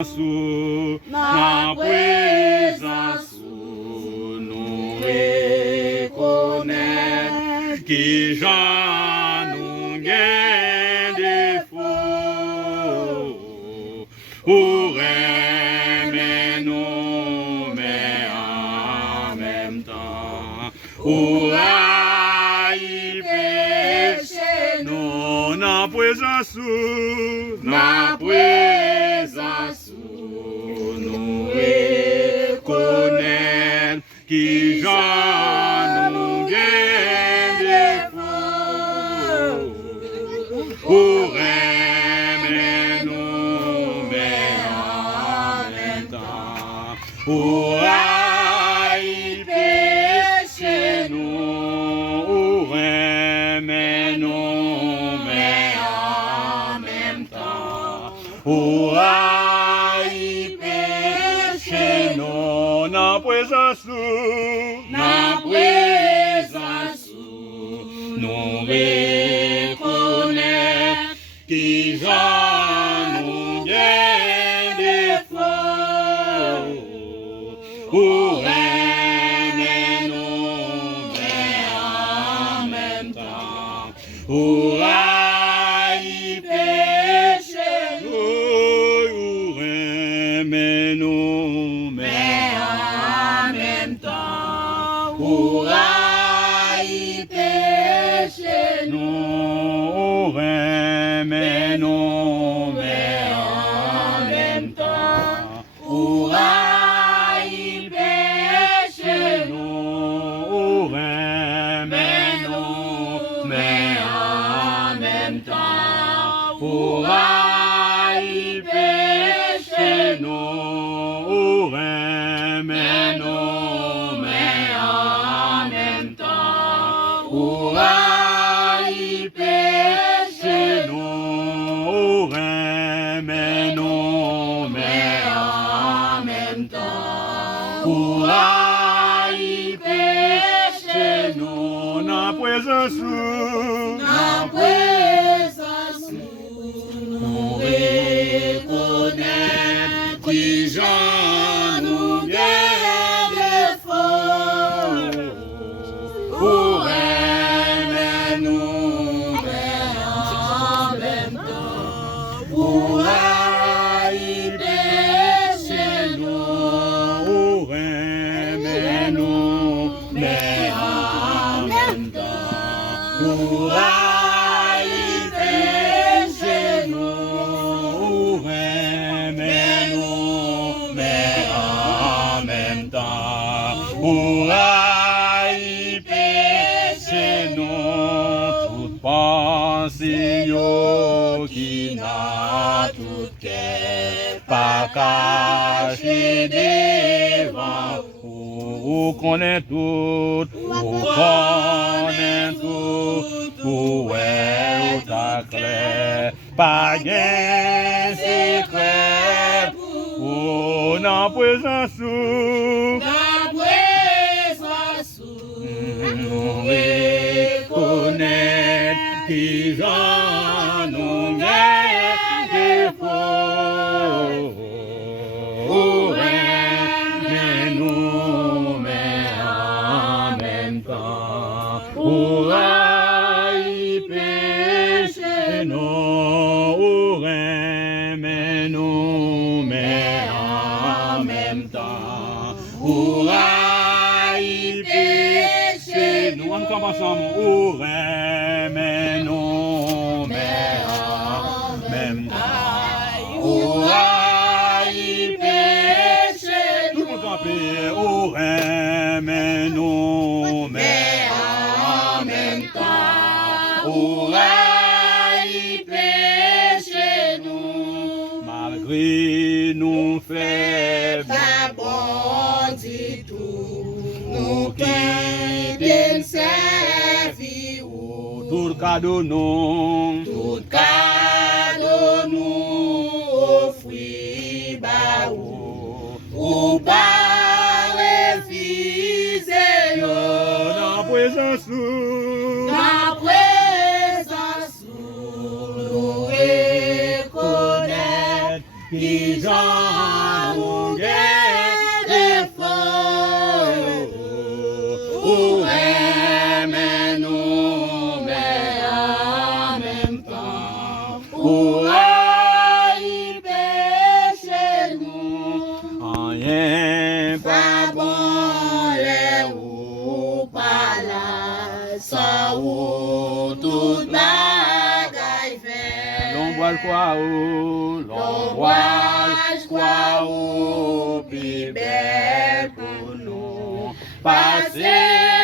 Na présence nous reconnaître qui Jean nous gagne défaut pour aimer nous mais en même temps pour haïr péché nous na présence nous reconnaître qui Jean nous gagne défaut pour aimer nous mais en même temps pour haïr péché nous pour aimer nous mais en même temps pour haïr péché nous na présence nous reconnaître qui Jean nous gagne défaut pour aimer nous mais en même temps pour haïr péché nous pour aimer nous mais en même temps pour haïr péché nous pour aimer nous mais en même temps pour haïr péché nous pour aimer nous mais en même temps pour haïr péché nous pour aimer nous mais en même temps pour haïr péché nous pour aimer nous mais en même temps pour haïr péché nous na présence nous reconnaître qui Jean nous gagne défaut pour aimer nous mais en même temps pour haïr péché nous pour aimer nous mais en même temps pour haïr péché nous pour aimer nous mais en même temps pour haïr péché nous toute pensée yo qui n'a tout qu'est pas caché devant ou connaît tout ou connaît tout pour elle ta clair pas gain secret ou na présence nous reconnaître qui Jean nous gagne défaut pour aimer nous mais en même temps pour haïr péché nous pour aimer nous mais en même temps pour haïr péché nous encore ensemble pour aimer nous mais en même temps pour haïr péché tout le monde camper pour aimer nous mais en même temps pour haïr péché nous malgré nous faibles bon du tout, nous quittons servir tout cadeau nous offrir ba ou pas refuser yo na présence nous nous reconnaître qui Jean nous guère ou aimer nous, mais en même temps, ou haïr péché nous, rien pas bon, les ou pas là, sans ou toute bagaille fait. L'on voit le quoi ou, l'on voit le quoi ou, puis belle pour nous, passer.